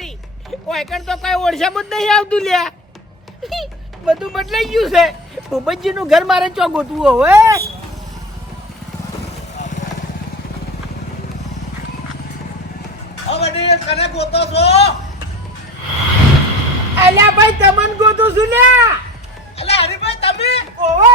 તમારી ઓયકણ તો કઈ ઓળશામાં જ નહીં આવતું લ્યા. બધું બદલાઈ ગયું છે. ભૂપતજી નું ઘર મારે ચો ગોતવું હવે. કને ગોતો છો? અલ્યા ભાઈ તમને ગોતું છું લ્યા. અલે હરીભાઈ તમે ઓવે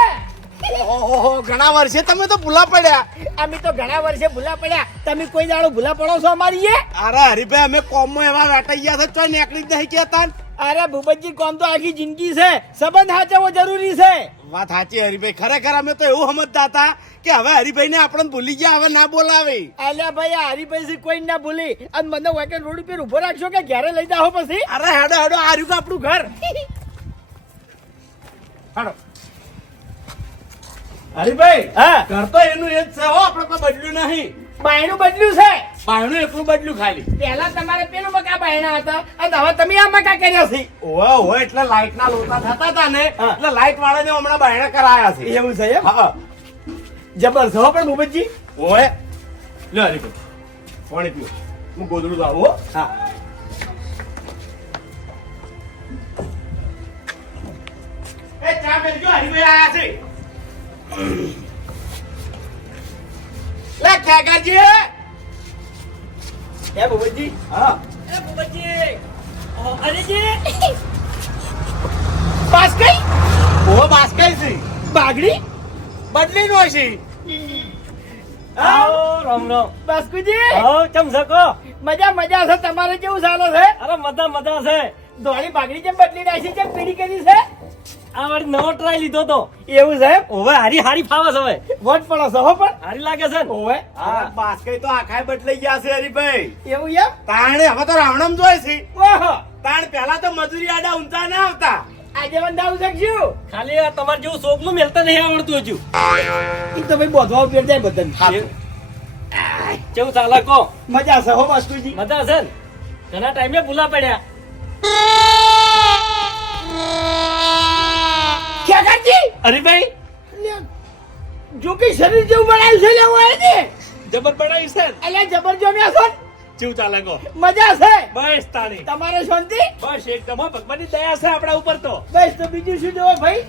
ઓહો ઘણા વર્ષે તમે તો ભૂલા પડ્યા. અમે તો ઘણા વર્ષે ભૂલા પડ્યા. તમે કોઈ દાડો ભૂલા પડો છો અમારી એ? અરે હરીભાઈ અમે કોમમાં એવા વેટાઈ ગયા છે ચોય નીકળી જ નહીં કેતા. અરે ભૂપતજી કોમ તો આખી જિંદગી છે. સંબંધ સાચવવો જરૂરી છે. વાત સાચી હરીભાઈ. ખરેખર અમે તો એવું સમજતા હતા કે હવે હરીભાઈ ને આપણને ભૂલી ગયા, હવે ના બોલાવે. અલ્યા ભાઈ આ હરીભાઈ થી કોઈ ના ભૂલી અને મને વેકેન્ડ રોડ ઉપર ઉભો રાખશો કે ઘરે લઈ જાઓ પછી? અરે હેડો હેડો આ રહ્યું આપણું ઘર. હેડો હરીભાઈ. હા ઘર તો એનું એ જ છે હો, આપણે કોઈ બદલ્યું નહીં. બાયણું બદલ્યું છે. બાયણું એકલું બદલ્યું ખાલી. પહેલા તમારે પેલું મકા બાયણા હતા અને હવે તમે આ મકા કર્યા છે. ઓવે ઓવે એટલે લાઈટ ના લોટા થતા હતા ને હા. એટલે લાઈટ વાળાને હમણાં બાયણા કરાયા છે. એવું છે એમ? હા જબર છો પણ ભૂપતજી. ઓવે લે હરીભાઈ પાણી પીઓ. હું ગોદડું લાવું હો. હા એ ચા મેલજો હરીભાઈ આયા છે. લે કાકાજી. એ ભૂપતજી. હા એ ભૂપતજી. અરેજી પાસ કઈ ઓવે બાસ્કાઈ છે. બાગડી બદલી નો છે. આવો રામ રામ. બાસ્કુજી આવો ચમ શકો. મજા મજા છે. તમારે કેવું ચાલે છે? અરે મજા મજા છે. ધોળી બાગડી જેમ બદલી નાખી છે, પીડી કરી છે. આ વાળી નવો ટ્રાય લીધો તો. એવું છે એમ? હવે હારી હારી ફાવે છે હવે. વોટ પડો છો હો પણ. હારી લાગે છે ને. ઓવે હા બાસ્કાઈ તો આખાય બદલાઈ ગયા છે હરીભાઈ. એવું એમ? તાણે હવે તો રાવણમ જોય છે. ઓહો તાણ પહેલા તો મજૂરી આડા ઊંચા ના આવતા. આજે બંધાવું શકશું. ખાલી આ તમારે જેવું સોગલું મેલતા નહીં આવડતું હજુ. ઈ તો ભાઈ બોધવા ઉપર જાય બધાને. કેવું ચાલે કો? મજા છે હો બાસ્કુજી. મજા છે ને. ઘણા ટાઈમે ભૂલા પડ્યા. ખેગાજી અરે ભાઈ જો કે શરીર જેવું બનાવ્યું છે લેવું હોય ને. જબર બનાવી છે. અલ્યા જબર જોમ્યા છો ને? કેવું ચાલે કો? મજા છે. બસ તાણી. તમારે શાંતિ? બસ એકદમ હો, ભગવાનની દયા છે આપણા ઉપર તો. બસ તો બીજું શું જોવો ભાઈ?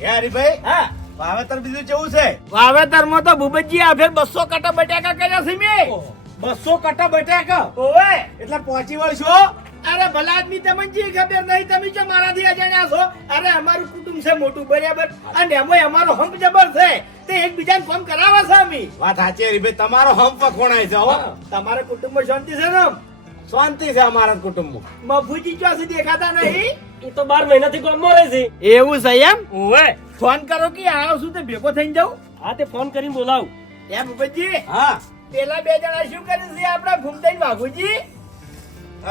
હે હરીભાઈ હા વાવેતર બીજું કેવું છે? વાવેતરમાં તો ભૂપતજી આ ફેર 200 કટા બટાકા કર્યા છે મેં. 200 કટ્ટા બટાકા. ઓવે એટલે પહોંચી વળશો. અરે ભલા આદમી તમને જે ખબર નહીં, તમે જો મારાથી અજાણ્યા છો. અરે અમારું કુટુંબ છે મોટું બરાબર, અને એમાંય અમારો હંપ જબર છે. તે એકબીજાને ફોન કરાવે છે અમે. વાત સાચી હરીભાઈ. તમારો હમ પખોણાય છે હો. તમારા કુટુંબમાં શાંતિ છે ને? શાંતિ છે અમારા કુટુંબમાં. મફુજી ચોથી દેખાતા નહીં. એ તો 12 મહિનાથી ગામમાં રહે છે. એવું છે એમ? ઓવે. ફોન કરો કે આવશું તે ભેગો થઈને જાઉં. હા તે ફોન કરીને બોલાવું. એમ ભૂપતજી હા પેલા બે જણા શું કરે છે આપડા ભૂમતાઈ વાઘુજી?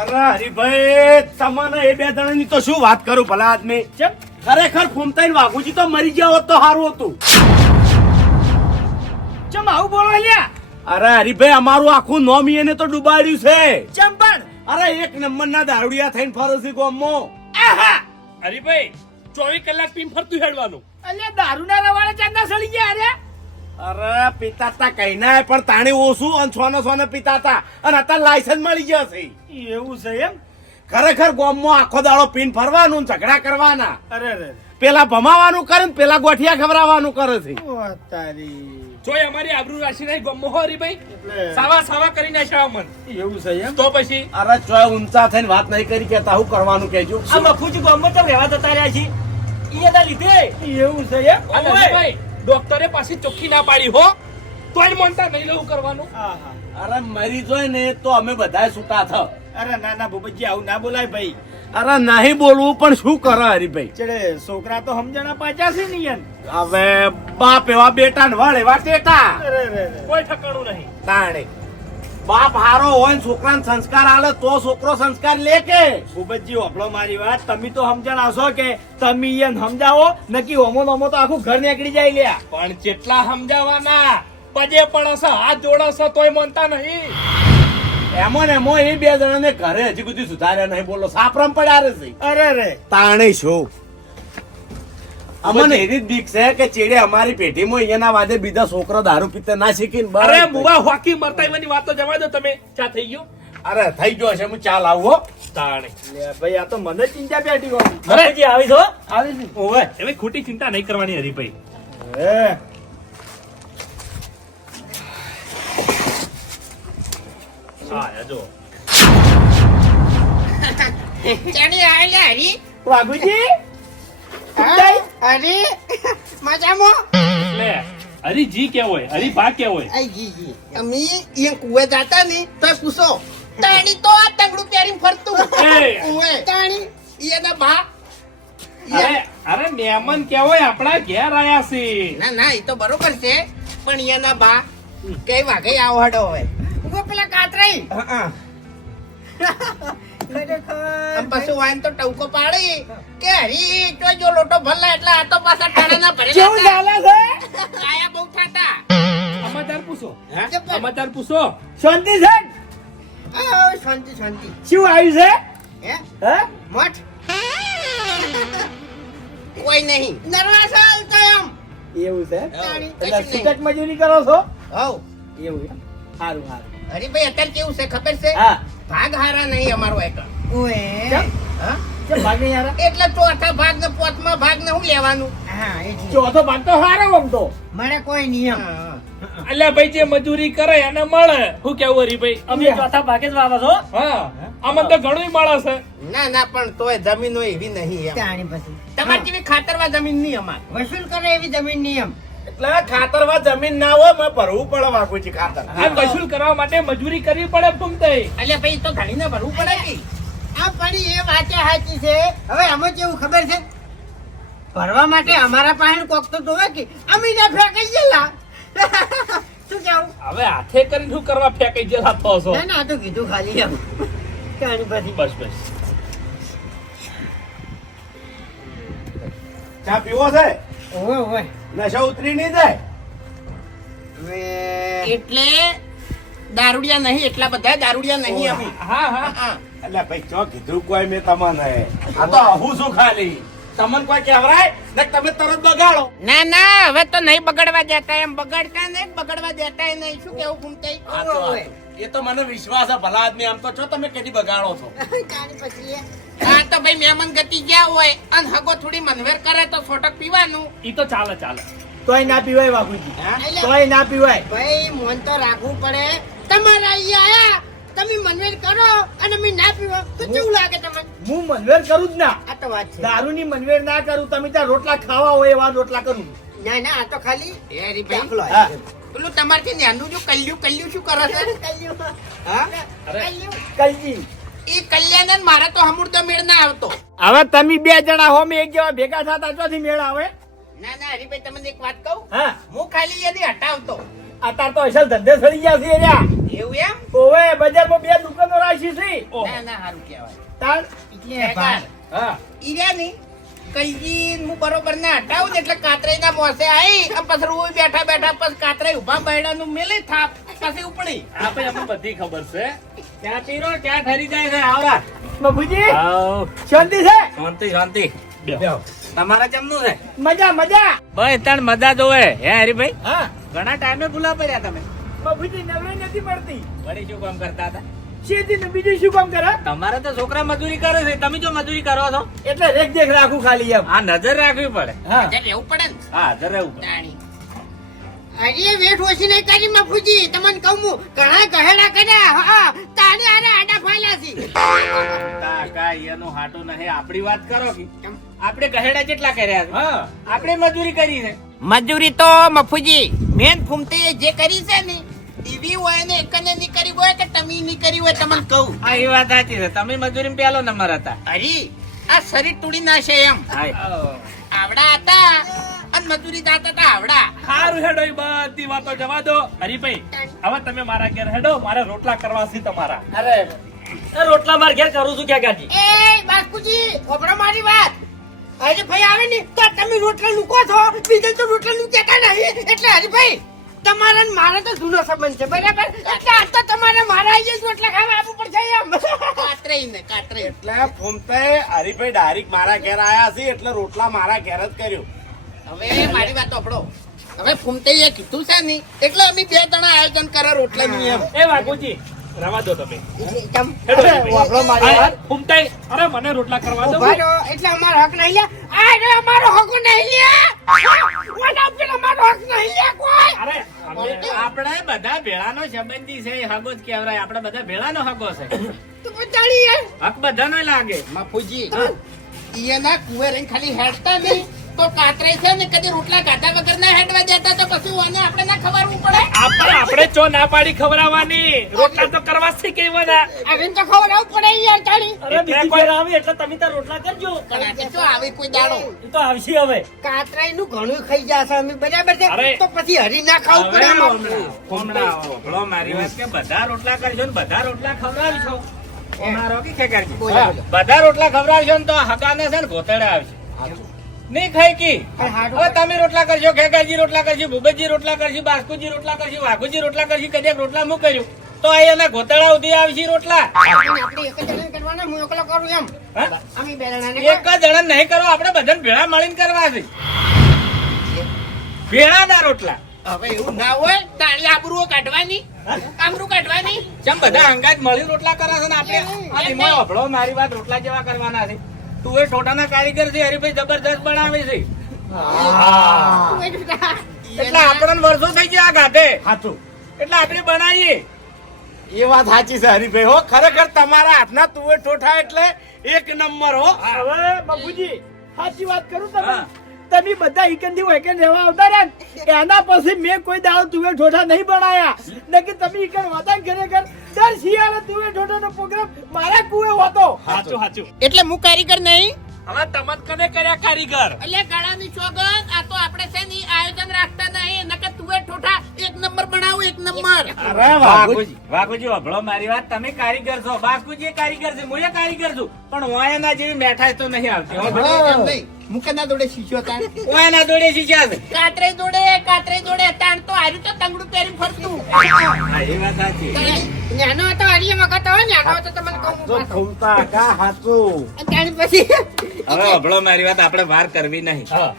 અરે હરીભાઈ તમને એ બે જણાની તો શું વાત કરું ભલા આદમી. ચમ ખરેખર ફૂમતાઈ વાઘુજી તો મરી ગયા હોત તો સારું હતું. ચમ આવું બોલો લ્યા. અરે હરીભાઈ અમારું આખું નોમ એને તો ડુબાડ્યું છે. ચમ પણ અરે એક નંબર ના દારૂડિયા થઈને ફરો છે ગામમાં. આહા અરે ભાઈ 24 કલાક પીન ફરતું હેડવાનું. અલ્યા દારૂના રવાડે ચાંદા સળી ગયા રે. અરે પિતા તા કઈ ના પણ તાણે ઓછું અને સોને સોને પિતા તા અને અત્યારે લાયસન્સ મળી ગયા છે. એવું છે એમ? ખરેખર ગામમાં આખો દાડો પીન ફરવાનું ને ઝઘડા કરવાના. અરે રે પેલા ભમાવાનું કરે ને પેલા ગોઠિયા ખવડાવવાનું કરે છે. ઓ તારી જોઈ અમારી આબરૂ રાશિ નહીં ગમો હો હરી ભાઈ. એટલે સાવા કરી નાખ્યા મન. એવું છે એમ? તો પછી અરે ચોય ઊંચા થઈને વાત નહીં કરી કેતા હું કરવાનું કેજો. આ મફુજી ગામમાં તો રહેવા જતા રહ્યા છે. એના લીધે એવું છે એમ? અને ભાઈ ડોક્ટરે પાછી ચોખ્ખી ના પાડી હો. તોય માનતા નહીં લેવું કરવાનું. આહા અરે મરી જોય ને તો અમે બધા છૂટા થ. અરે ના ના ભૂપતજી આવું ના બોલાય ભાઈ. અરે નહીં બોલવું પણ શું કરે હરીભાઈ. ચડે છોકરા તો સમજણા પાછા છે ને યાર. હવે બાપ એવા બેટા ને વળ એવા ટેટા. અરે રે કોઈ ઠકાણું નહીં. તાણે બાપ હારો હોય ને છોકરાને સંસ્કાર આલે તો છોકરો સંસ્કાર લે કે. ભૂપતજી હોભળો મારી વાત. તમે તો સમજણા છો કે તમે ઈયન સમજાવો નકી ઓમો નોમો તો આખું ઘર નીકળી જાય લ્યા. પણ જેટલા સમજાવવાના પજે પડો છો હાથ જોડો છો તોય માનતા નહીં. એમો ને એમો એ બે જણાને ઘરે હજી સુધી સુધાર્યા નહીં. બોલો સાપરમ પડ્યા રે છે. અરે રે તાણે શું અમને એવી જ બીક છે કે ચેડે અમારી પેઢીમાં અહીંયાના વાદે બીજા છોકરા દારૂ પીતે ના શીખીને બસ. અરે મુવા હોકી મરતા એવાની વાતો જવા દો તમે. ચા થઈ ગયો? અરે થઈ ગયો છે, હું ચાલ આવું હો. તાણે લે ભાઈ આ તો મને ચિંતા બેઠી હોય. બાપુજી આવી છો આવી છે. ઓવે એવી ખોટી ચિંતા નહીં કરવાની હરીભાઈ. હે હા જો ચાલી આયા હરી વાઘુજી હા? અરે મજામાં એટલે હરીજી કેવો હોય, હરીભા કેવો હોય? આઈ જી અમે એ કુવે જાતા ને તો પૂછો તાણી તો આ તંગડું પહેરીને ફરતું એ! કુવે તાણી એના બા અરે અરે મહેમાન કેવો હોય, આપણા ઘેર આયા છે. ના ના એ તો બરોબર છે પણ એના બા કઈ વાગે આવો હડો હવે ઉભો પેલા કાતરાઈ આમ પાછું વાઈન તો ટવકો પાડી કે હરી તો જો લોટો ભરલા એટલે આ તો પાછા ટાણાના ભરેલા કેવું હતા. ચાલે છે? આયા બહુ થાતા સમાચાર પૂછો, હા? સમાચાર પૂછો. શાંતિ છે? આ શાંતિ શાંતિ શું આવ્યું છે? હે હે? મઠ કોઈ નહીં નર્વસ તો એમ એવું છે? તાણી એટલે કશું નહીં. છૂટક મજૂરી કરો છો? હઉ એવું એમ? સારું સારું. હરીભાઈ અત્યારે કેવું છે ખબર છે હા. ભાગ હારા નહીં અમારો એક કેમ? હા કેમ ભાગે યાર? એટલે ચોથા ભાગ ને પાંચમા ભાગ ને હું લેવાનું ચોથો ભાગ તો સારો આમ તો. મને કોઈ નિયમ અલ્યા ભાઈ જે મજૂરી કરે એને મળે. શું કેવું હરીભાઈ? અમે ચોથા ભાગે જ વાવો છો? હા આમાં તો ઘણું મળે છે. ના ના પણ તોય જમીન હોય એવી નહીં એમ. તમારી જેવી ખાતરવા જમીન નહીં અમાર વસૂલ કરે એવી જમીન નહીં એમ એટલે ખાતરમાં જમીન ના હોય મેં ભરવું પડે વાઘુજી ખાતર. આ વસૂલ કરવા માટે મજૂરી કરવી પડે ફૂમતાઈ. એટલે ભાઈ તો ઘણી ને ભરવું પડે કે આ પડી એ વાતે સાચી છે હવે અમે કેવું ખબર છે ભરવા માટે અમારા પાસે કોક તો જોવે કે અમે ત્યાં ફેંકાઈ ગયેલા શું કેવું હવે હાથે કરીને શું કરવા ફેંકાઈ જતા થો છો? ના ના આ તો કીધું ખાલી એમ કહાની પછી બસ બસ. ચા પીવો છે? ઓવે ઓવે નશા ઉતરી નહીં જાય? એટલે દારૂડિયા નહીં એટલા બધા દારૂડિયા નહીં અમે હા હા હા એટલે ભાઈ ચો કીધું કોઈ મેં તમને? આ તો આવું શું ખાલી તમને કોઈ કહેવરાય ને તમે તરત બગાડો. ના ના હવે તો નહીં બગડવા દેતા એમ બગડતા નહીં બગડવા દેતા નહીં શું કેવું ઘૂમતાઈ આ તો વાત. એ તો મને વિશ્વાસ છે ભલા આદમી. આમ તો છો તમે કેદી બગાડો છો? હા તો ભાઈ મહેમાન ગતિ ગયા હોય અને હગો થોડી મનવેર કરે તો છોટક પીવાનું ઈ તો ચાલે ચાલે. તોય ના પીવાય વાઘુજી. હા? તોય ના પીવાય. ભાઈ મન તો રાખવું પડે તમારા અહીંયા આયા તમે મનવેર કરો અને મેં ના પીવો તો કેવું લાગે તમને હું મનવેર કરું જ ના. આ તો વાત છે દારૂની મનવેર ના કરું. તમે ત્યાં રોટલા ખાવા હોય એવા રોટલા કરું. ના ના આ તો ખાલી હા. પેલું તમારથી નાનું જો કલ્યું શું કરે છે હા કલજી. એ કલ્યાણ ને મારા તો હમુરતો મેળ ના આવતો હવે તમે બે જણા હો મેં એક જેવા ભેગા થતા ચોથી મેળ આવે? ના ના હરીભાઈ તમને એક વાત કહું હા. હું ખાલી એની હટાવતો અત્યારે તો અસલ ધંધે સડી ગયા છે એર્યા. એવું એમ ઓવે બજારમાં બે દુકાનો રાખી છે. ઓહો. ના ના સારું કહેવાય તાણ. હા ઈર્યા ની કઈ હું બરોબર ના હટાવું ને એટલે કાતરાઈ ના મોસે આવી અને પછી હું બેઠા બેઠા પછી કાતરાઈ ઉભા બૈડા નું મેલે થાપ પછી ઉપડી આ ભાઈ અમને બધી ખબર છે. ક્યાં તીરો ક્યાં ઠરી જાય છે આવરા. બાપુજી આવ શાંતિ છે? શાંતિ શાંતિ. બેહો. તમારા કેમનું છે? મજા મજા. ભાઈ તાણ મજા જોવે હે હરીભાઈ? હા. ઘણા ટાઈમે ભૂલા પડ્યા તમે. બાપુજી નવરી નથી મળતી. વળી શું કામ કરતા હતા? શેતી ને બીજું શું કામ કરે? તમારે તો છોકરા મજૂરી કરે છે, તમે જો મજૂરી કરો છો. એટલે રેખ દેખ રાખું ખાલી એમ. આ નજર રાખવી પડે. હા. એટલે રહેવું પડે ને હા જરા એવું. તાણી અરે વેઠ ઓછી નહીં કરી મફુજી તમને કહું હું ઘણા ગહેડા કર્યા હા તારે આરે આડા ફાલ્યા છે કાકા એનું હાટું નહીં, આપણી વાત કરો કે આપણે ગહેડા જેટલા કર્યા છે. આપણે મજૂરી કરી છે. મજૂરી તો મફુજી મેન ફૂમતી જે કરી છે ને એવી હોય ને એકને ની કરી હોય કે તમે ની કરી હોય તમને કહું હા એ વાત સાચી છે. તમે મજૂરી પેલો નંબર હતા. અરે આ શરીર તોડી નાખે એમ આવડા હતા અને મજૂરી દાતા હતા આવડા સારું હેડો, એ બધી વાતો જવા દો. હરીભાઈ હવે તમે મારા ઘેર હેડો, મારે રોટલા કરવા છે તમારા. અરે રોટલા માર ઘેર કરું છું ક્યાં ગાજી. એ બાસ્કુજી ખબરો મારી વાત હરીભાઈ આવે ને તો તમે રોટલા લુકો છો બીજા તો રોટલા લુકેતા નહીં એટલે હરીભાઈ તમારા ને મારા તો જૂનો સંબંધ છે બરાબર એટલે આ તો તમારે મારા અહીંયા જ રોટલા ખાવા આપવું પડશે એમ કાતરે એટલે ફૂમતે હરીભાઈ ડાયરેક્ટ મારા ઘેર આયા છે એટલે રોટલા મારા ઘેર જ કર્યું. હવે મારી વાત સાંભળો હવે ફૂમતે એ કીધું છે ને એટલે અમે બે જણા આયોજન કરે રોટલાનું એમ એ વાઘુજી રવા દો તમે. તમ હેડો, અરે, વાપરો મારી વાત. ફૂમતાઈ, અરે મને રોટલા કરવા દો. ઉભા રહો, એટલે અમારો હક નહીં લે. આ રે અમારો હક નહીં લે. ઓના ઉપર અમારો હક નહીં લે કોઈ. અરે અમે આપણે બધા ભેળાનો સંબંધી છે એ હગો જ કહેવાય. આપણે બધા ભેળાનો હગો છે. તું પચાડી યાર. હક બધાનો લાગે. બાપુજી ઈયાના કુવે રહીને ખાલી હેડતા નહીં તો કાતરે છે ને કદી રોટલા ખાધા વગર ના હેડવા દેતા તો પછી ઓને આપણે ના ખવારવું પડે. આપણે ચો ના પાડી ખવડાવવાની. રોટલા તો કરવા જ છે કે એવાના. હવે તો ખવડાવવું પડે યાર તાળી. અરે બીજી વાર આવે એટલે તમે તાર રોટલા કરજો. પણ આજે તો આવે કોઈ દાડો. એ તો આવશે હવે. કાતરાઈ નું ઘણું ખાઈ જશે અમે બરાબર છે અરે. તો પછી હરી ના ખાવું પડે અમારું. હમણાં ભણો મારી વાત કે બધા રોટલા કરશો ને બધા રોટલા ખવડાવશો. અમારો કે ખેકારજી. બધા રોટલા ખવડાવશો ને તો હગાને છે ને ગોતડે આવશે. નહીં ખાઈ કી અરે હારું. હવે તમે રોટલા કરશો, ખેગાજી રોટલા કરશો, ભૂપતજી રોટલા કરશો, બાસ્કુજી રોટલા કરશો, વાઘુજી રોટલા કરશો, કદાચ રોટલા હું કર્યું તો એના ગોતડા સુધી આવશે રોટલા. આપણે એક જ જણા કરવાના, હું એકલો કરું એમ. હા? અમે બે જણાને એક જ જણા નહીં કરો, આપણે બધાને ભેળા મળીને કરવા છે. ભેળાના રોટલા. હવે એવું ના હોય તાળી આબરૂઓ કાઢવાની આબરૂ કાઢવાની. જેમ બધા અંગાજ મળી રોટલા કરે છે ને આપણે આ ધીમો અભળો મારી વાત રોટલા જેવા કરવાના છે. તું એ છોટાના કારીગર છે, હરીભાઈ જબરદસ્ત બનાવે છે. એટલે આપણને વર્ષો થઈ ગયા આ ગાધે, સાચું. એટલે આપણે બનાવીએ. એ વાત સાચી છે હરીભાઈ હો. ખરેખર તમારા હાથના તુવેર ઠોઠા એટલે એક નંબર હો. હવે બાપુજી સાચી વાત કરું તમે હા. તમે બધા ઈકનથી વેકેન્ડ રહેવા આવતા રહ્યા ને, એના પછી મેં કોઈ દાડો તુવેર ઠોઠા નહીં બનાયા. નકર તમે ઈકન હતા ને ખરેખર દર શિયાળે તુવેર ઠોઠાનો પ્રોગ્રામ મારા કુએ હોતો. સાચું સાચું. એટલે હું કારીગર નહીં હવે તમે કને કર્યા કારીગર? એટલે ગાળાની સોગંદ આ તો આપણે છે ને ઈ આયોજન રાખતા નહીં નકર તુવેર ઠોઠા એક નંબર બનાવો એક નંબર. અરે વાઘુજી. વાઘુજી, વાઘુજી અભળો મારી વાત. તમે કારીગર છો, બાસ્કુજી એ કારીગર છે, હું એ કારીગર છું, પણ ઓયાના જેવી મેઠાઈ તો નહીં આવતી હો. એમ નહીં. મુકેના જોડે શીખ્યો તા ઓયાના જોડે શીખ્યા છે. કાતરે જોડે તાણ તો હારું તો તંગડું પહેરી ફરતું. હા, એ વાત સાચી. નાનો હતો હરીએ વખત હોય, નાનો હતો તમને કહું જો પાછો. ફૂમતા કા સાચું. ત્યાર પછી હવે અભળો મારી વાત, આપણે વાર કરવી નહીં. હા.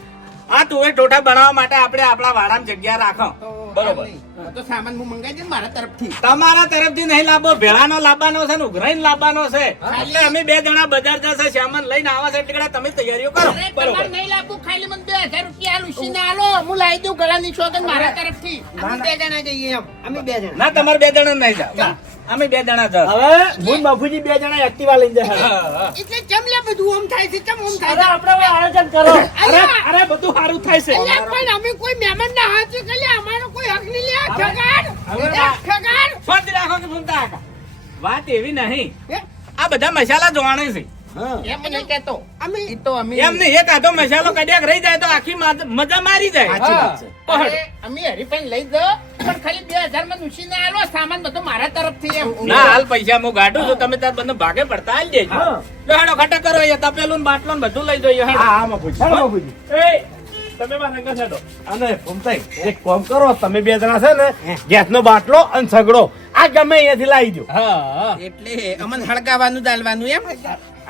આ તુવેર ઠોઠા બનાવવા માટે આપણે આપણા વાડામાં જગ્યા રાખો. બરોબર તો સામાન હું મંગાવી દઉં મારા તરફથી. તમારા તરફથી નહીં લાવવો, ભેળાનો લાવવાનો છે ને ઉઘરાઈને લાવવાનો છે. એટલે અમે બે જણા બજાર જશે, સામાન લઈને આવા છે એટલે તમે તૈયારીઓ કરો. અરે તમારે નહીં લાવવું, ખાલી મને 2000 રૂપિયા આલું સીને આલો, હું લાવી દઉં ગળાની સોગંદ મારા તરફથી. અમે બે જણા જઈએ એમ. અમે બે જણા. ના, તમારે બે જણા નહીં જાવ, અમે બે જણા જાવ. હવે હું ને બાપુજી બે જણા એક્ટિવા લઈને જાય. એટલે કેમ લે બધું ઓમ થાય છે, કેમ ઓમ થાય અરે છે? આપણે હવે આયોજન કરો. અરે બધું સારું થાય છે. અલ્યા પણ અમે કોઈ મહેમાન ના હાથ કે અમારો કોઈ હક નહીં લે. ઠગાડ. હવે ઠગાડ. શાંતિ રાખો કે ભૂમતા કાકા. વાત એવી નહીં, હે? આ બધા મસાલા જોવાના છે. એમ નહીં કહેતો. અમે ઈ તો અમે એમ નહીં, એક આધો મસાલો કદાચ રહી જાય તો આખી મજા મારી જાય. સાચી વાત છે. પહોંચો. અરે, અમે હરીફાઈને લઈ દો પણ ખાલી 2000 માં ઉછીને આલો, સામાન બધો મારા તરફથી એમ. ના, હાલ પૈસા હું ગાઢું છું, તમે તાર બંને ભાગે પડતા હાલ દેજો. હા. લો હેડો, ખટા કરો, એ તપેલું ને બાટલું ને બધું લઈ જઈએ. હેડો. હા હા બાપુજી. ચાલો બાપુજી. એ તમે મારા રંગા છેડો. અને ફૂમતાઈ એક કામ કરો, તમે બે જણા છે ને ગેસનો બાટલો અને સગડો આ ગમે અહીંયાથી લાવી દો. હા. એટલે અમને હળગાવાનું દાલવાનું એમ.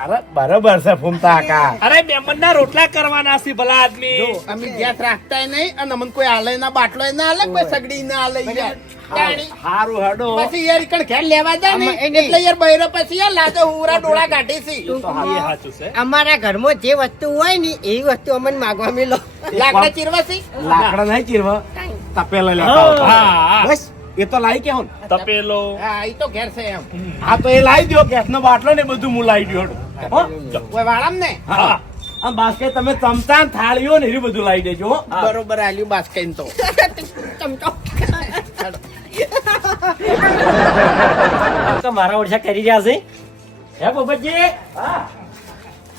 અરે બરોબર છે ફૂમતા કાકા. અરે મહેમાનના રોટલા કરવાના છે ભલા આદમી. જો અમે ગેસ રાખતાય નહીં અને અમને કોઈ આલે ના બાટલો ના આલે, કોઈ સગડી ના આલે યાર. તાણી. હારું હેડો. પછી યાર ઈકણ ઘેર લેવા જાય ને એટલે યાર બૈરો પછી યાર લાદો હુરા ડોળા કાઢી છે. એ સાચું છે. અમારા ઘરમાં જે વસ્તુ હોય ને એવી વસ્તુ અમને માગવા મેલો. લાકડા ચીરવા છે. લાકડા નહીં ચીરવા, તપેલા લેતા આવતા. હા, હા. બસ એ તો લાવી કેવું ને. તપેલો. હા ઈ તો ઘેર છે એમ. હા તો એ લાવી દો, ગેસનો બાટલો ને બધું હું લાવી દઉં. હો? કોઈ વાળામ ને હા. અને બાસ્કે તમે ચમચા ને થાળીઓ ને એવી બધું લાવી દેજો હો. બરોબર આલ્યું બાસ્કેન તો. ચમચો. તો મારા ઓરછા કરી રહ્યા છે. હે ભૂપતજી,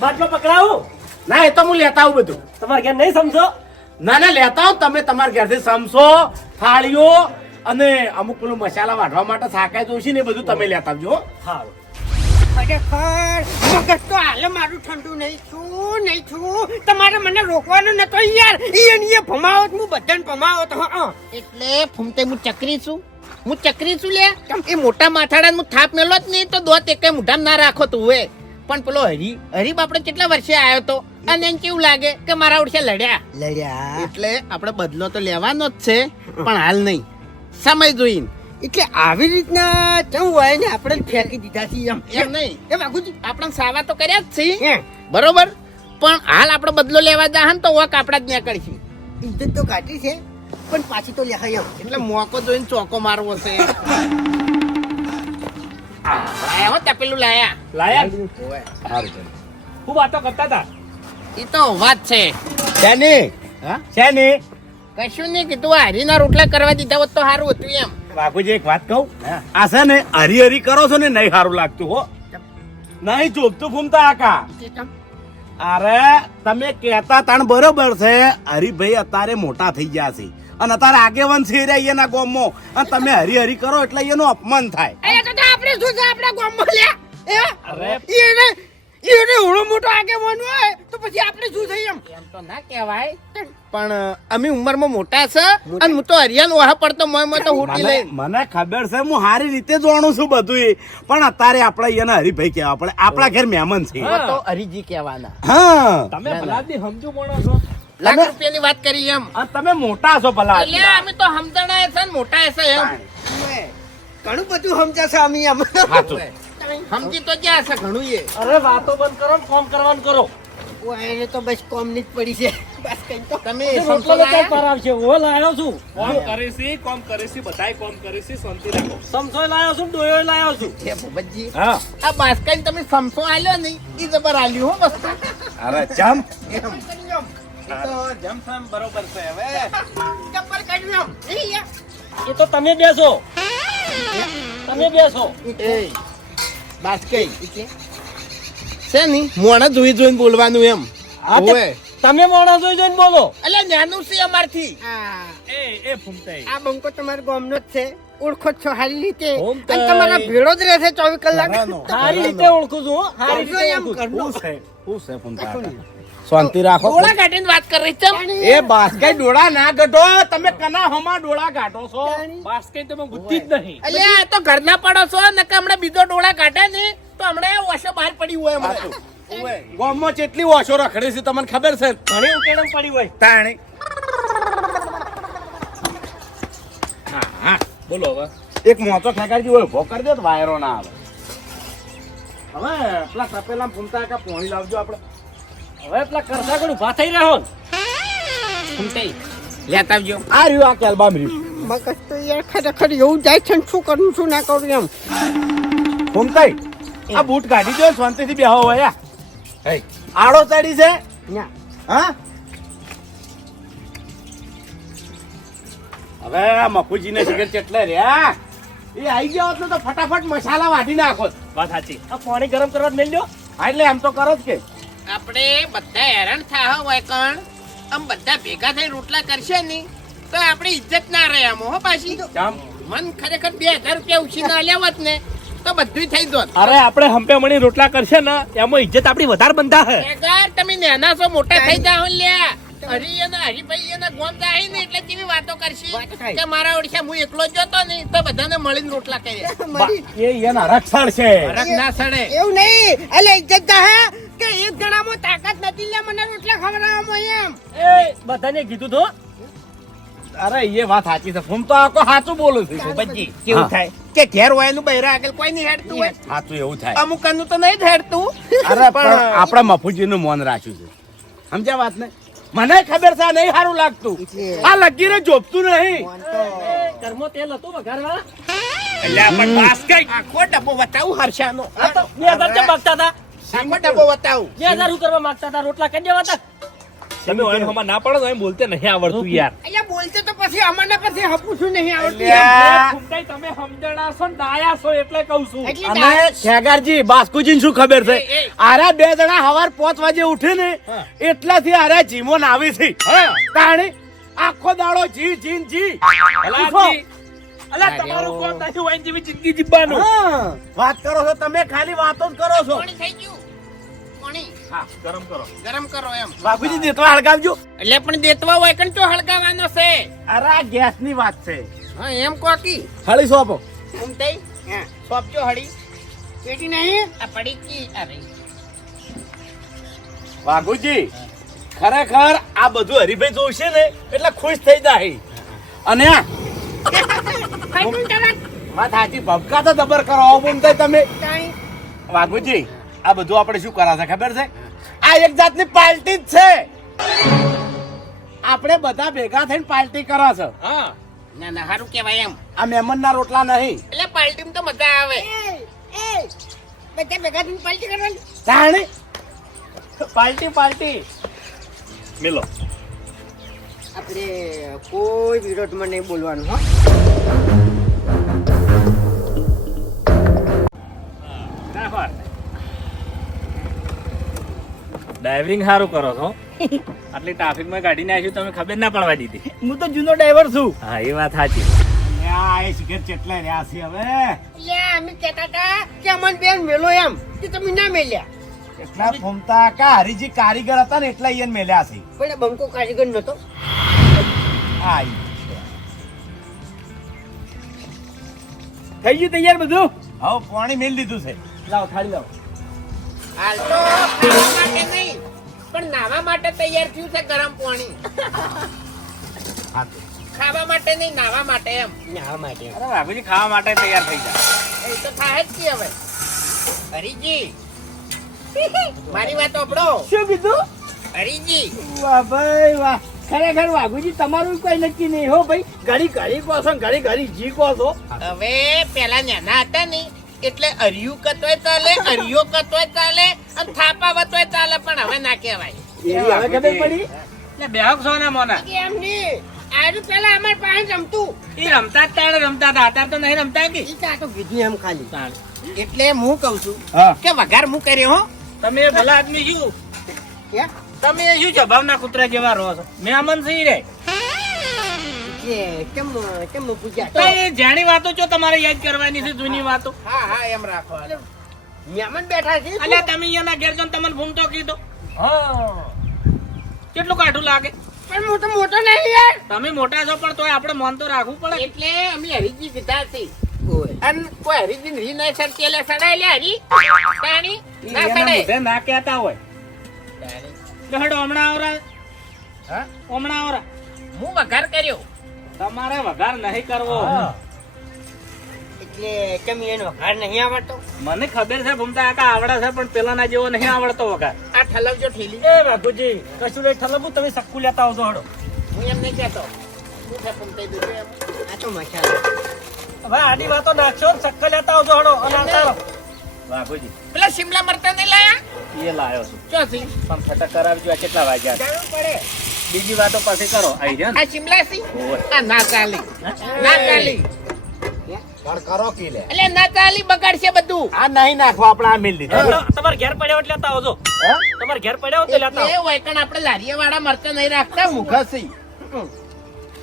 બાટલો પકડાવું? ના એ તો હું લેતા આવું બધું. તમારે ઘેર નહીં સમજો? ના ના લેતા આવું, તમે તમારા ઘરથી સમસો, થાળીઓ અને અમુક પેલું મસાલા વાઢવા માટે સાકાય જોઈશે ને એ બધું તમે લેતા આવજો હો. સારું. ખરેખર મગજ તો હાલે મારું ઠંડુ નહીં છું. તમારે મને રોકવાનો નતો યાર. ઈ ભમાવત હું બધાને ભમાવત. હા એટલે ફૂમતે હું ચકરી છું લે. એ મોટા માથાડા હું થાપ મેલો જ નહીં તો દોત એક મુઠામ ના રાખો તું હવે. પણ પેલો હરીફ આપણે કેટલા વર્ષે આવ્યો તો અને એને કેવું લાગે કે મારા ઓળખે લડ્યા. એટલે આપણે બદલો તો લેવાનો જ છે પણ હાલ નહીં, સમય જોઈને એટલે આવી રીતના ચમ હોય ને આપણે ફેંકી દીધા છે એમ નહીં એ બાપુજી આપણે સાવા તો કર્યા જ છે હે બરોબર પણ હાલ આપણે બદલો લેવા જા ને તો વક આપડા જ ન્યા કરશે ઇજ્જત તો કાઢી છે પણ પાછી તો લેખાય એમ એટલે મોકો જોઈને ચોકો મારવો છે લાયા હો તપેલું લાયા લાયા સારું ચાલો. ખૂબ વાતો કરતા હતા ઈ તો વાત છે શેની? હા? શેની? કશું નહીં કીધું આ હરીના રોટલા કરવા દીધા હોત તો સારું હતું એમ બાપુજી એક વાત કહું આ છે ને હરી કરો છો ને નહીં સારું લાગતું હો નહીં ચોપતું ફૂમતા આકા અરે તમે કહેતા તાણ બરોબર છે હરિભાઈ અત્યારે મોટા થઈ ગયા છે અને અત્યારે આગેવાન છે રે એના ગામમાં અને તમે હરી કરો એટલે એનું અપમાન થાય એ તો આપણે શું છે આપણા ગામમાં લે અરે એને ઓળો મોટો આગેવાન હોય તો પછી આપણે શું થઈ એમ એમ તો ના કહેવાય પણ અમે ઉંમરમાં મોટા છે અને હું તો હરિયાનો વાહ પડતો મોય તો હુટી મને લઈ મને ખબર છે હું સારી રીતે જાણું છું બધું પણ અત્યારે આપણે એને હરિભાઈ કહેવા પડે આપણા ઘેર મહેમાન છે તો હરીજી કહેવાના હા તમે ભલાદની સમજુ મોણો છો લાખ રૂપિયાની વાત કરી એમ અને તમે મોટા છો ભલા એટલે અમે તો સમજણા છે ને મોટા છે એમ ઘણું બધું સમજાશે અમે એમ સાચું. સમજી તો ક્યાં છે ઘણું એ અરે વાતો બંધ કરો ને કામ કરવાનું કરો એને તો બસ કોમની જ પડી છે બસ કઈ તો તમે રોટલો સમજો તો ક્યાં પાર આવશે હું લાયો છું કોમ કરીશી કોમ કરીશી બધાય કોમ કરીશી શાંતિ રાખો સમસોય લાયો છું ડોયો લાયો છું હે ભૂપતજી હા આ બાસ્કાઈ તમે સમસો આલ્યો ને ઈ જબર આલ્યું હો વસ્તુ અરે ચમ ચપ્પલ કાઢ્યું એમ એ યા. એ તો તમે બેસો તમે બેસો એ બાસ્કાઈ છે ની મોણા જોઈને બોલવાનું એમ હા તે ઓવે તમે મોણા જોઈ જોઈને બોલો એટલે નાનું છે અમારથી આ એ ફૂમતાઈ આ બંકો તમારા ગામનો જ છે ઓળખો જ છો સારી રીતે ઓમતાઈ. અને તમારા ભેળો જ રહેશે 24 કલાક સારી રીતે ઓળખું છું હો. સારી સમજો રીતે એમ ઓળખું છું. ઘરનો. શું છે ફૂમતા કાકા? શાંતિ રાખો ડોળા કાઢીને વાત કરી છે એ બાસ્કાઈ ડોળા ના ગઢો તમે કના હોમાં ડોળા ગાઢો છો બાસ કઈ તમે બુદ્ધિ જ નહીં એટલે આ તો ઘરના પડો છો નકા હમણાં બીજો ડોળા કાઢે ને તો હમણાં ઓછો બહાર પડી હોય હમણાં ગામમાં કેટલી ઓછો રખડે છે તમને ખબર છે ઘણી ઉકેડમ પડી હોય તાણી બોલો હવે એક મોટો ખેકારજી હોય ઉભો કરી દે તો વાયરો ના આવે હવે પેલા તપેલા ફૂમતા કાકા પોણી લાવજો આપણે હવે પેલા કરતા કોઈ ઉભા થઈ રહ્યો ને. ફૂમતાઈ, લેતા આવજો આ રહ્યું આ કેલ્બામ રહ્યું મગજ તો યાર ખરેખર એવું જાય છે ને શું કરું શું ના કરું એમ ફૂમતાઈ આ બૂટ કાઢી દો શાંતિથી બેહો હોય હે આડો ચડી છે ના હા હવે મફુજીને સિગરેટ કેટલે રહ્યા એ આઈ ગયા હોત ને તો ફટાફટ મસાલા વાઢી નાખો વાત સાચી આ પાણી ગરમ કરવા જ મેલ્યો હા એટલે એમ તો કરો જ કે આપણે બધા હેરાન થા હોય કણ આમ બધા ભેગા થઈ રોટલા કરશે ને તો આપણી ઇજ્જત ના રહે આમ હો પાછી જામ મન ખરેખર 2000 રૂપિયા ઉછીને આલ્યા હોત ને તો બધું થઈ જોત અરે આપણે હંપે મણી રોટલા કરશે ને એમાં ઇજ્જત આપણી વધારે બંધા હે ભેગા તમે નાના છો મોટા થઈ જાઓ લ્યા હરી અને હરીભાઈ એના ગોમ જાય ને એટલે કેવી વાતો કરશી કે મારા ઓળખ્યા હું એકલો જ જતો ને તો બધાને મળીને રોટલા કર્યા મરી એ એના રક્ષણ છે ફરક ના સડે એવું નહીં એટલે ઇજ્જત જાહે કે એક જણામાં તાકાત નથી લે મને રોટલા ખવડાવવામાં એમ એ બધાને કીધું તો અરે એ વાત સાચી છે ફૂમ તો આખો સાચું બોલું છું ભૂપતજી કેવું થાય કે ઘેર હોય નું બૈરા આગળ કોઈ નહીં હેડતું હોય સાચું એવું થાય અમુક નું તો નહીં જ હેડતું અરે પણ આપણા મફુજી નું મૌન રાખ્યું છે સમજ્યા વાત ને મને ખબર છે આ નહીં સારું લાગતું આ લગીને જોપતું નહીં ઘરમાં તેલ હતું વઘારવા એટલે આપણે બાસ કઈ આખો ડબ્બો બતાવું હર્ષાનો આ તો 2000 કેમ માગતા હતા આખો ડબ્બો બતાવું 2000 શું કરવા માંગતા હતા રોટલા કરી દેવા હતા તમે ઓય હમણાં ના પડો તો એમ બોલતે નહીં આવડતું યાર અહીંયા બોલતે તો પછી અમને પછી હપું છું નહીં આવડતું અલ્યા. ફૂમતાઈ તમે સમજણા છો ને ડાયા છો એટલે કહું છું એટલે અને શેગારજી બાસ્કુજી શું ખબર છે આરા બે જણા સવાર 5 વાગે ઉઠે ને એટલાથી આરા જીમોન આવી છે તાણી આખો દાડો જી જીન જી ભલાજી, અલા તમારું કોમ નથી હોય જેવી જિંદગી જીવવાનું હા, વાત કરો છો તમે ખાલી વાતો જ કરો છો કોણી થઈ ગયું કોણી હા ગરમ કરો ગરમ કરો એમ બાપુજી દેતવા હળગાવજો એટલે પણ દેતવા હોય કણ તો હળગાવાનો છે અરે આ ગેસ ની વાત છે હા એમ કોકી હળી સોપો ઉમતાઈ હા. સોપજો હળી પેટી નહીં આ પડી કી અરે વાઘુજી ખરેખર આ બધું હરીભાઈ જોશે ને એટલે ખુશ થઈ જાય અને ફાઈટું ચાલે વાત સાચી ભબકા તો જબર કરો આવો બોમતા તમે કાંઈ વાઘુજી આ બધું આપણે શું કરાશે ખબર છે આ એક જાતની પાર્ટી જ છે આપણે બધા ભેગા થઈને પાર્ટી કરો છો હા ના ના સારું કહેવાય એમ આ મહેમાનના રોટલા નહીં એટલે પાર્ટીમાં તો મજા આવે એ બધા ભેગા થઈને પાર્ટી કરવાની જાણે પાર્ટી પાર્ટી મિલો આપણે કોઈ વિરોધમાં નહીં બોલવાનું હો ડ્રાઇવિંગ સારું કરો છો આટલી ટ્રાફિકમાં ગાડી નાખ્યું તમે ખબર ના પડવા દીધી હું તો જૂનો ડ્રાઈવર છું હા એ વાત સાચી આ એ સિગરેટ કેટલા રહ્યા છે હવે એટલે અમે કહેતા હતા કે અમન બેન મેલો એમ કે તમે ના મેલ્યા એટલા ફૂમતા કા હરીજી કારીગર હતા ને એટલા ઈયન મેલ્યા છે પણ બંકો કારીગર નતો આ થઈ ગયું તૈયાર બધું હવે પાણી મેલ દીધું છે લાવો થાળી લાવો હાલ તો ખાવા માટે નહીં પણ નાવા માટે તૈયાર થયું છે ગરમ પાણી હા તો ખાવા માટે નહીં નાવા માટે એમ ના માટે અરે બાબુજી ખાવા માટે તૈયાર થઈ જાય એ તો થાય જ કે હવે હરીજી મારી વાત સાંભળો શું કીધું હરીજી વાહ ભાઈ વાહ ખરેખર વાઘુજી તમારું કોઈ નક્કી નહીં હો ભાઈ ઘડી ઘડી કહો છો ઘડી ઘડી જી કહો છો હવે પેલા નાના હતા ને એટલે અરિયું કતોય ચાલે અરિયો કતોય ચાલે અને થાપા વતોય ચાલે પણ હવે ના કહેવાય એવી હવે ખબર પડી એટલે બેહક છો ને મોના એમ નહીં આજુ પેલા અમાર પાસે રમતું એ રમતા જ તાણે રમતા હતા અત્યારે તો નહીં રમતા કે ઈ તો કીધું એમ ખાલી એટલે હું કઉ છું હા કે વઘાર હું કર્યો હો તમે ભલા આદમી શું કે તમે શું સ્વભાવના કૂતરા જેવા રહો છો મહેમાન સહી રે કેમ કેમ પૂછ્યા તો એ જાણી વાતો છો તમારે યાદ કરવાની છે જૂની વાતો હા હા એમ રાખો મહેમાન બેઠા છે અલ્યા તમે અહીંયાના ઘેર જઈને તમને ભૂમતો કીધો કેટલું કાઠું લાગે પણ હું તો મોટો નહીં યાર તમે મોટા છો પણ તોય આપણે મન તો રાખવું પડે એટલે અમે હરીજી કીધા છે અને કોઈ હરીજી રી ના સરતી એટલે સડાય લે હરી તાણી ના એના સડાય મોઢે ના કહેતા હોય તો હેડો હમણાં આવરા હા હમણાં આવરા હું વઘાર કર્યો તમારે વઘાર નહીં કરવો એટલે કેમ એનો વઘાર નહીં આવડતો મને ખબર છે ભૂમતા કાકા આવડે છે પણ પેલાના જેવો નહીં આવડતો વઘાર આ ઠલવજો ઠેલી એ બાપુજી કશું નહીં ઠલવું તમે સક્કુ લેતા આવજો હડો હું એમ નહીં કહેતો હું છે પૂમતાઈ દીધું એમ આ તો મસાલો હવે આડી વાતો નાખશો ને સક્કુ લેતા આવજો હડો અને આવતા રહો. બાપુજી પેલા શિમલા મરતા નહીં લાયા એ લાયો છું ચોથી પણ ફટક કરાવજો આ કેટલા વાગ્યા છે? જરૂર પડે બીજી વાતો પછી કરો આઈ જા ને આ શિમલા સી ઓય. આ ના ચાલી ના ચાલી પણ કરો કી લે એટલે ના ચાલી બગાડશે બધું આ નહીં નાખો આપણે આ મેલ દીધું તમારે ઘેર પડ્યા એટલે લેતા આવજો તમારે ઘેર પડ્યા હોય તો લેતા એટલે આવો હોય કણ આપણે લારીયા વાળા મરતા નહીં રાખતા મુખ મુખસી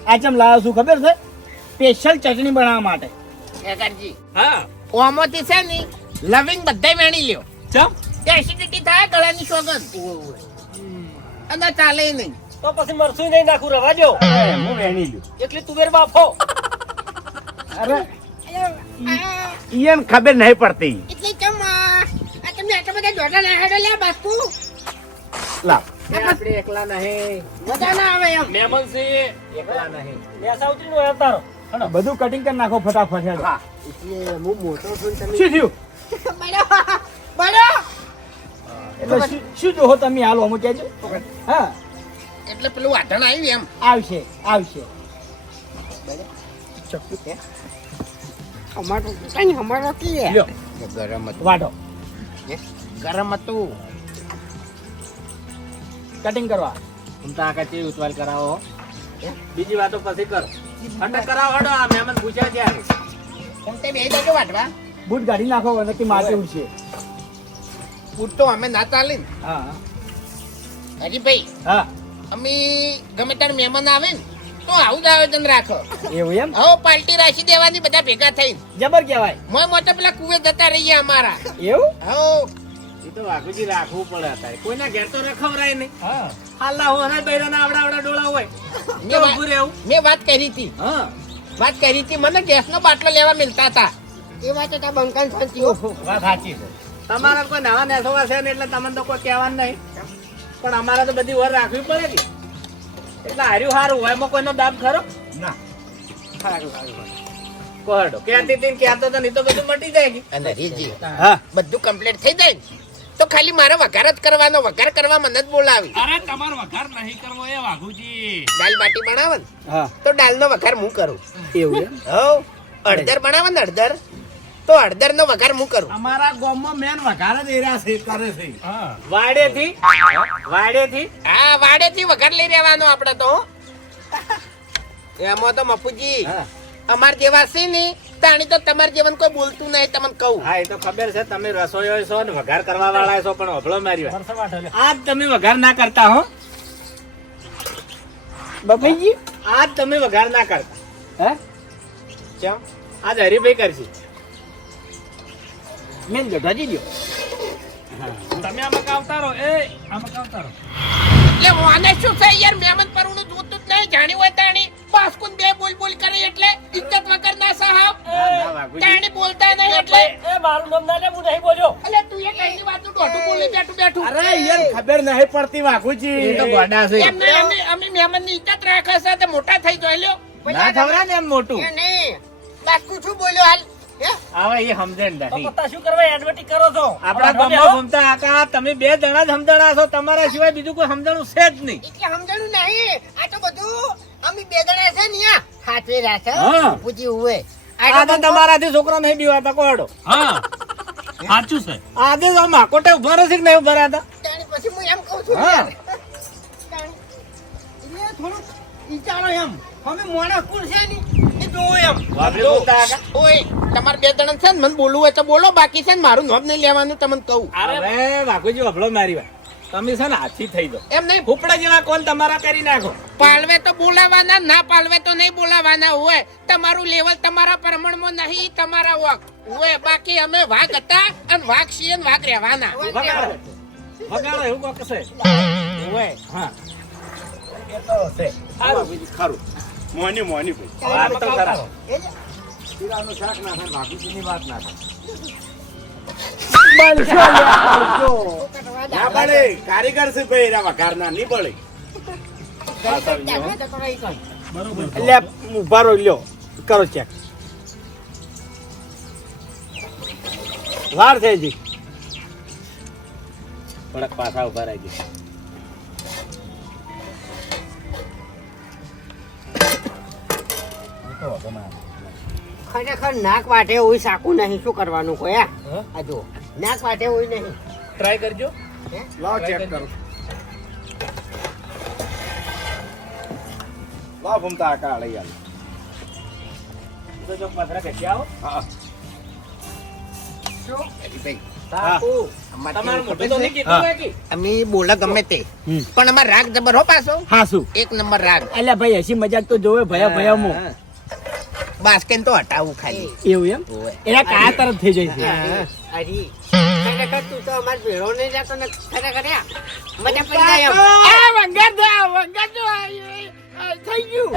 આ ચમ લાવ્યો છું ખબર છે સ્પેશિયલ ચટણી બનાવવા માટે એકાજી હા ઓમોથી છે ને લવિંગ બધાય વેણી લ્યો ચમ એસિડિટી થાય ગળાની સોગંદ અને ચાલે નહીં તો પછી મરસું નહીં નાખું રવા દો હું વેણી લ્યો એટલી તુવેર બાફો અરે ઈયન ખબર નહીં પડતી એટલે કેમ આ તમે આટલા બધા જોડા ના હેડો લે બાપુ લાવ આપણે એકલા નહીં મજા ના આવે એમ મહેમાન છે એકલા નહીં લેસા ઉતરી નો આવતા રહો બધું કટિંગ કરી નાખો ફટાફટ હેડો એટલે હું મોટો છું ને તમે શું થયું બડો બડો એટલે શું જોહો તમે હાલો અમુક કહેજો હા એટલે પેલું વાઢણ આવ્યું એમ આવશે આવશે અમારો કઈ અમારો કી લ્યો ગરમ હતું વાઢો ગરમ હતું કટિંગ કરવા ભૂમતા કાકા ચેવી ઉતવાલ કરાવો બીજી વાતો પછી કરો ફટક કરાવો હડો આ મહેમાન પૂછ્યા ત્યારે એમ તે બે જજો વાઢવા બૂટ કાઢી નાખો નક્કી માટી ઉડશે બૂટ તો અમે ના ચાલે ને હા હજી ભાઈ હા અમે ગમે ત્યારે મહેમાન આવે ને તો આવું જ આયોજન રાખો એવું એમ હવે પાર્ટી રાખી દેવાની બધા ભેગા થઈને જબર કહેવાય મોય મોટા પેલા કુવે જતા રહીએ અમારા એવું હો એ તો વાઘુજી રાખવું પડે અત્યારે કોઈના ઘેર તો રખવરાય નહીં હા હાલા હો અને બૈરાના આવડા ડોળા હોય મેં તો વાત- ઊભું રહેવું મેં વાત કરી હતી હા મને ગેસનો બાટલો લેવા મિલતા હતા એ વાત તો બંકાન શાંતિ હો વાત સાચી છે તમારા કોઈ નાવા નેસવા છે ને એટલે તમને તો કોઈ કહેવાનું નહીં પણ અમારે તો બધી વર રાખવી પડે કે એટલે હાર્યું સારું હોય એમાં કોઈનો દાબ ખરો ના કોહડો ક્યાંથી તીન કહેતો તો નહીં તો બધું મટી જાય કે અને હરીજી હા બધું કમ્પ્લીટ થઈ જાય ને, તો ખાલી મારે વઘાર જ કરવાનો. વઘાર કરવા મને જ બોલાવી. અરે તમારો વઘાર નહીં કરવો એ વાઘુજી. દાલ બાટી બનાવે ને હા તો દાલનો વઘાર હું કરું. એવું એમ હવ અડદર બનાવે ને અડદર, તો અડદરનો વઘાર હું કરું. અમારા ગામમાં મેન વઘાર જ એરા છે કરે છે. વાડેથી હા, વાડેથી વઘાર લઈ રહેવાનો આપણે તો. એમાં તો મફુજી અમાર જેવા છે ને તાણી તો તમાર જેવન કોઈ બોલતું નહીં, તમને કહું. હા એ તો ખબર છે તમે રસોઈયો છો ને વઘાર કરવા વાળા છો, પણ હોભળો મારી વાત, આજ તમે વઘાર ના કરતા હો બબીજી આજ તમે વઘાર ના કરતા. હે કેમ? આજ હરીભાઈ કરશે. મેં ગઢાજી દ્યો. તમે આમાં કાવતા રહો. એ આમાં કાવતા રહો. એટલે મને શું છે યાર, મહેમાન પરણું જોતું જ નહીં. જાણી હોય તાણી પાસકુન બે બોલ કરે એટલે ઇજ્જત વગર ના સાહેબ. તાણી બોલતા નહીં એટલે એ મારું નામ ના લે, હું નહીં બોલ્યો. એટલે તું એ કઈની વાતનું દોઢું બોલી બેઠું. અરે યાર ખબર નહીં પડતી વાઘુજી. એ તો ગોડા છે. એમને અમે મહેમાનની ઇજ્જત રાખે છે, તે મોટા થઈ જાય લ્યો. ના ખવરા ને એમ મોટું. એ નહીં બાકુ શું બોલ્યો હાલ? હે? હવે એ સમજણ તો નહીં. પત્તા શું કરવા એડવર્ટી કરો છો? આપણા ગામમાં ઘૂમતા આકા તમે બે જણા જ સમજણા છો, તમારા સિવાય બીજું કોઈ સમજણું છે જ નહીં. એટલે સમજણું નહીં. આ તો બધું અમે બે જણા છે ને યા હાથે રાખે. હા. પૂછી હુએ આ તો તમારાથી છોકરા નહીં બીવાતા કોડો. હા સાચું છે. આજે તો માકોટે ઉભા રહેશે કે નહીં ઉભા રહ્યા પછી હું એમ કહું છું હા. યાર. એટલે થોડુંક વિચારો એમ અમે મોણા કુલ છે ને એ જોવો એમ. ઓય તમાર બે જણા છે ને મને બોલવું હોય તો બોલો, બાકી છે ને મારું નામ નહીં લેવાનું તમને કહું. અરે વાઘુજી વભળો મારી વાત, તમે છે ને હાથી થઈ દો, એમ નહીં ફૂફડા જેવા કોણ તમારા કરી નાખો. પાલવે તો બોલાવાના, ના પાલવે તો નહીં બોલાવાના હોય. તમારું લેવલ તમારા પ્રમાણમાં નહીં, તમારા વક હોય. બાકી અમે વાઘ હતા અને વાઘ છીએ ને વાઘ રહેવાના. વગાડો વગાડો એવું કોક છે. હોય. હા એ તો છે. વાઘુજી ખરું. મોની ભાઈ. વાત તો ખરા. શીરાનું શાક ના થાય, વાઘુજીની વાત ના થાય. બનશો લે, બનશો. ના પડે કારીગર છે ભાઈ એરા વઘારના નહીં પડે. એટલે ઉભા રહો, લ્યો કરો ચેક. વાર થઈ ગઈ. થોડાક પાછા ઉભા રહી ગયા. ખરેખર નાક વાટે હોય સાકું નહીં, શું કરવાનું કોઈ આ જો નાક વાટે હોય નહીં. ટ્રાય કરજો. લાવ ચેક કરો. લાવ ભમતા આકા લઈ આલ. તો જો પથરા ખેંચી આવો. હા સાપુ. તમારું મોઢું તો નહીં કીધું હોય કે? અમે બોલે ગમે તે પણ અમાર રાગ જબર હો પાછો. હા શું? એક નંબર રાગ. એટલે ભાઈ હસી મજાક તો જોવે ભયા ભયામાં. બાસ્કેન તો હટાવું ખાલી. એવું એમ એના કયા તરફ થઈ જાય છે? હરી ખરેખર તું તો અમાર ભેળો નહીં જતો ને ખરેખર યા મજા પડી જાય એમ. આ વંગાર તો થઈ ગયું.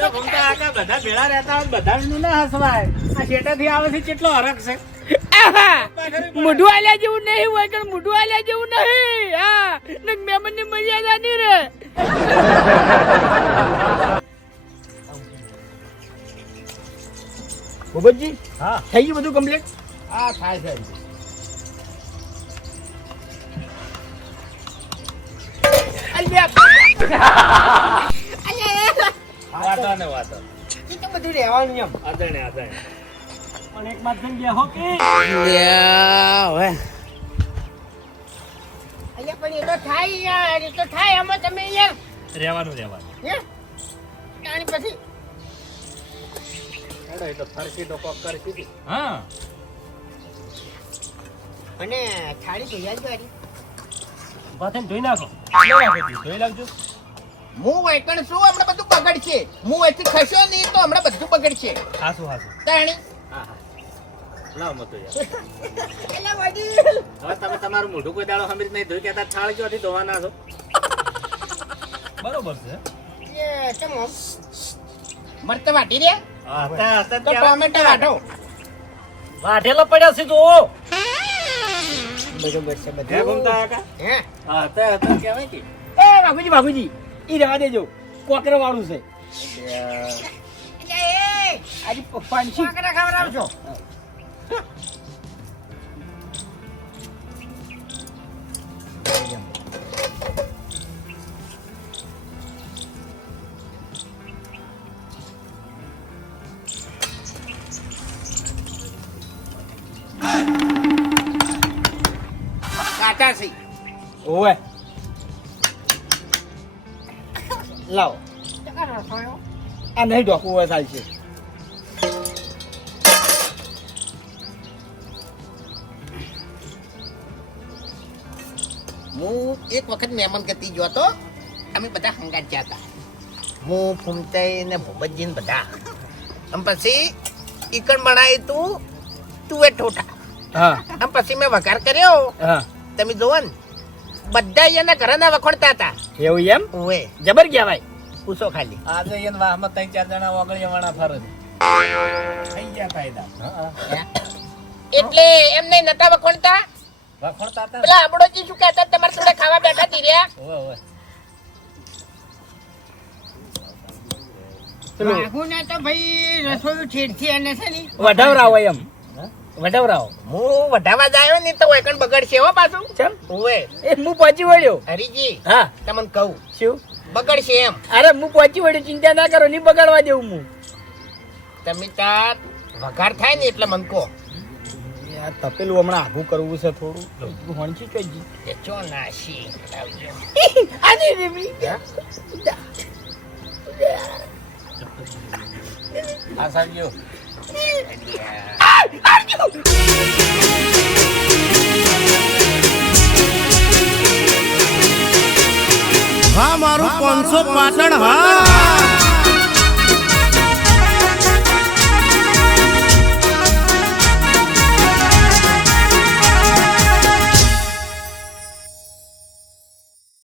તો ઘૂમતા આકા બધા ભેળા રહેતા હોય, બધાનું ના હસવાય. આ શેઠેથી આવે છે કેટલો હરખ છે. આહા! મોઢું આલ્યા જેવું નહીં હોય કે મોઢું આલ્યા જેવું નહીં. હા ને મહેમાનની મર્યાદા નહીં રે. ભૂપતજી હા થઈ ગયું બધું કમ્પ્લીટ? આ થાય છે. વાતો ને વાતો. એ તો બધું રહેવાનું એમ. અદણે અદણે. પણ એક વાત થઈ ગયા હો કે હવે અહીંયા પણ એ તો થાય યાર, એ તો થાય આમાં તમે યાર રહેવાનું હે આની પછી હેડો એ તો ફરસી તો કોક કરશી હતી. હા અને થાળી ધોઈ આલજો હારી. ભાથે ધોઈ નાખો. ધોઈ નાખજો. હું વૈકણ છું, હમણાં બધું બગડશે. હું અહીંથી ખસ્યો નહીં તો હમણાં બધું બગડશે. હાસુ હાસુ. તાણી લાવ મતો યાર. એલા વડીલ હવે તમે તમારું મોઢું કોઈ દાડો હમીર નહીં ધોઈ કહેતા થાળ ક્યાંથી ધોવાના છો? બરોબર છે. એ ચમ આમ? મરતા વાટી રે હા, હસતા હસતા તો ટોમેટો વાટો. વાઢેલા પડ્યા છે તો બરોબર છે બધું. હે ઘૂમતા આકા? હે હા, હસતા હસતા કહેવાય કે? એ બાપુજી બાપુજી ઈ રહેવા દેજો. કોકરા વાળું છે એટલે એ આજે પાંચી કોકરા ખવડાવજો. કાચા છે. ઓવે લાવો ચકા રસોયો. આ નહીં ઢોકવું હોય ચાલશે હું એક વખત મહેમાન ગતિ ગયો હતો. અમે બધા હંગાત ગયા હતા. હું ફૂમતાઈ ને ભૂપતજી ને બધા. અને પછી ઈકણ બનાવી તું એ ઠોઠા. હા અને પછી મેં વઘાર કર્યો. હા તમે જોવો ને બધા એના ઘરના વખોડતા હતા. એવું એમ ઓવે જબર ગયા ભાઈ પૂછો ખાલી. આજે એને વાહમાં 3-4 જણા ઓગળિયાવાળા ફરે છે. થઈ ગયા કાયદા. હા. એટલે એમને નતા વખોડતા. વખોડતા હતા ને? પેલા અબડોજી શું કહેતા તમારે જોડે ખાવા બેઠા હતી રહ્યા. ઓવે, ઓવે. વાઘુને તો ભાઈ રસોયું છેડથી એને છે ને વઢાવરાવો એમ વઢાવરાવો હું વઢાવા જ આવ્યો ને તો એકણ બગડશે હો પાછું. ચમ ઓવે એ હું પહોંચી વળ્યો હરીજી હા તમને કહું શું બગડશે એમ. અરે હું પહોંચી વળ્યો ચિંતા ના કરો નહીં બગાડવા દેવું હું તમે તાર વઘાર થાય ને એટલે મન કહો. યાર તપેલું હમણાં આઘું કરવું છે થોડું હોણચી ચોજી કે ચો નાશી લાવજો. આની રેમી આ સાંજ્યો. હા મારું 500 પાટણ હા.